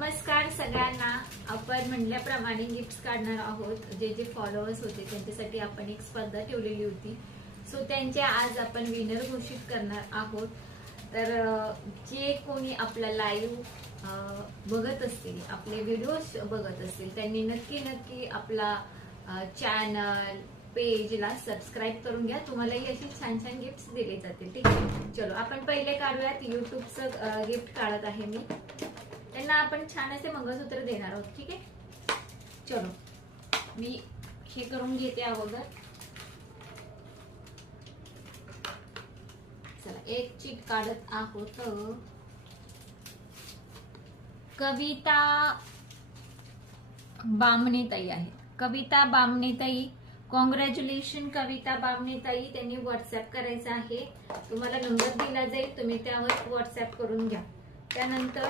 नमस्कार सगळ्यांना. आपण म्हटल्याप्रमाणे गिफ्ट काढणार आहोत. जे जे फॉलोअर्स होते त्यांच्यासाठी आपण एक स्पर्धा ठेवलेली होती. सो त्यांचे आज आपण विनर घोषित करणार आहोत. तर जे कोणी आपला लाईव्ह बघत असतील, आपले व्हिडिओज बघत असतील, त्यांनी नक्की आपला चॅनल पेजला सबस्क्राईब करून घ्या. तुम्हालाही अशी छान छान गिफ्ट दिले जातील. ठीक आहे, चलो आपण पहिले काढूयात. युट्यूबचं गिफ्ट काढत आहे मी. त्यांना आपण छान असे मंगळसूत्र देणार आहोत. ठीक आहे, चलो मी हे करून घेते अगोदर. चला एक चीट काढत आहोत. कविता बामणेताई आहे. कविता बामणेताई, कॉंग्रॅच्युलेशन कविता बामणेताई. त्यांनी व्हॉट्सअप करायचं आहे. तुम्हाला नंबर दिला जाईल, तुम्ही त्यावर व्हॉट्सअप करून घ्या. त्यानंतर